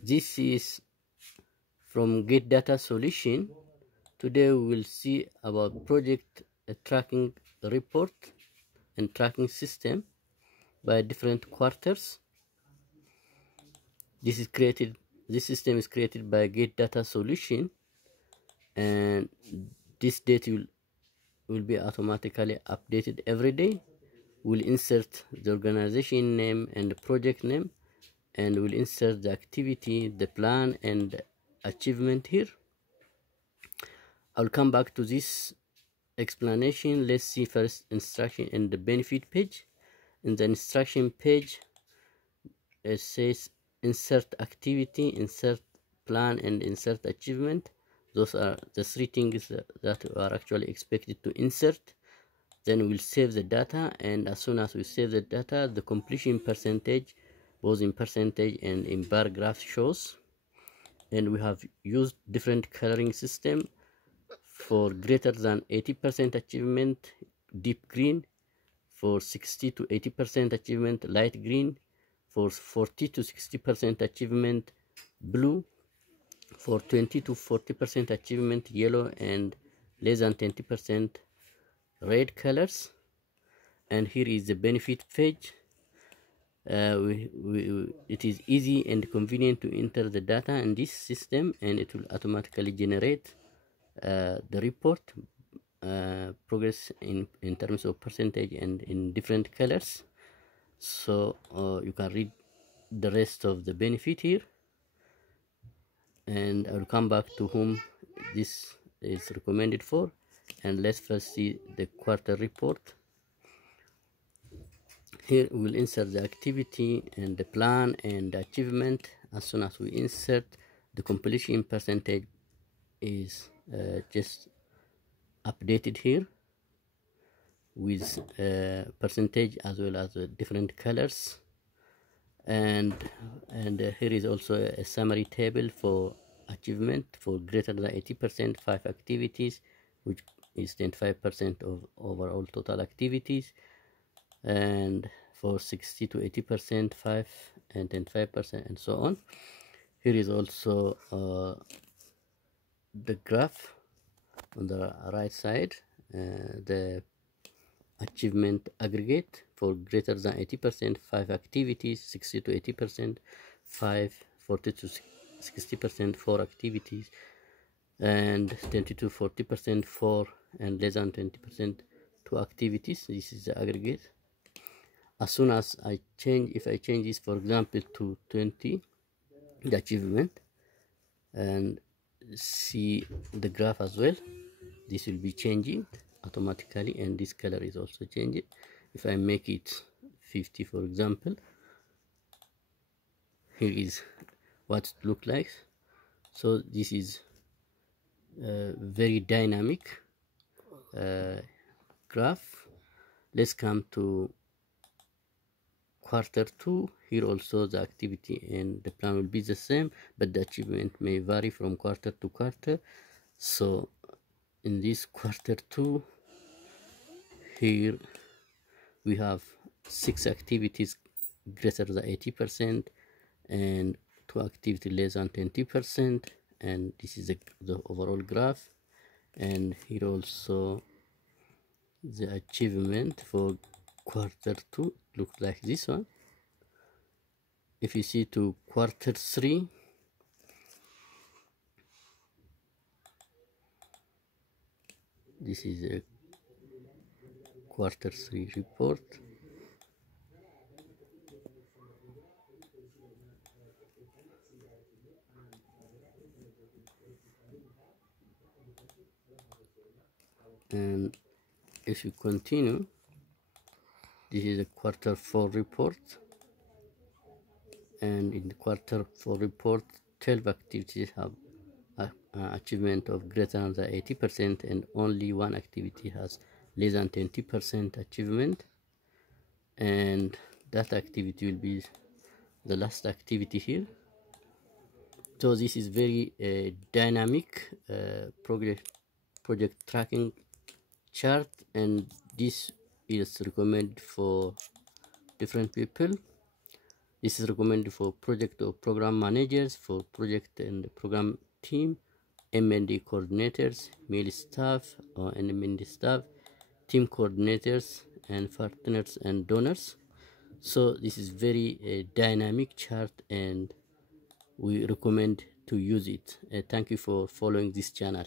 This is from Get Data Solution. Today we will see about project tracking report and tracking system by different quarters. This system is created by Get Data Solution, and this data will be automatically updated every day. We'll insert the organization name and the project name, and we'll insert the activity, the plan, and achievement here. I'll come back to this explanation. Let's see first instruction in the benefit page. In the instruction page, it says insert activity, insert plan, and insert achievement. Those are the three things that are actually expected to insert. Then we'll save the data, and as soon as we save the data, the completion percentage, both in percentage and in bar graph, shows. And we have used different coloring system. For greater than 80% achievement, deep green. For 60 to 80% achievement, light green. For 40 to 60% achievement, blue. For 20 to 40% achievement, yellow, and less than 20%, red colors. And here is the benefit page. It is easy and convenient to enter the data in this system, and it will automatically generate the report progress in terms of percentage and in different colors. So you can read the rest of the benefit here, and I will come back to whom this is recommended for. And let's first see the quarter report. Here we will insert the activity and the plan and the achievement. As soon as we insert, the completion percentage is just updated here with percentage as well as different colors. And here is also a summary table for achievement. For greater than 80%, 5 activities, which is 25% of overall total activities. And for 60 to 80%, 5 and 25%, and so on. Here is also the graph on the right side, the achievement aggregate. For greater than 80%, 5 activities. 60 to 80%, 5. 40 to 60%, 4 activities. And 20 to 40%, 4, and less than 20%, 2 activities. This is the aggregate. As soon as I change, if I change this, for example, to 20, the achievement, and see the graph as well, this will be changing automatically, and this color is also changing. If I make it 50, for example, here is what it looks like. So this is a very dynamic graph. Let's come to quarter 2. Here also the activity and the plan will be the same, but the achievement may vary from quarter to quarter. So in this quarter 2, here we have 6 activities greater than 80% and 2 activities less than 20%, and this is the overall graph. And here also the achievement for quarter 2 looks like this one. If you see to quarter 3, this is a quarter 3 report. And if you continue, this is a quarter 4 report, and in the quarter 4 report, 12 activities have achievement of greater than 80%, and only 1 activity has less than 20% achievement, and that activity will be the last activity here. So this is very dynamic project tracking chart, and this is recommended for different people. This is recommended for project or program managers, for project and program team, M&D coordinators, mail staff and M&D staff, team coordinators, and partners and donors. So this is very dynamic chart, and we recommend to use it. Thank you for following this channel.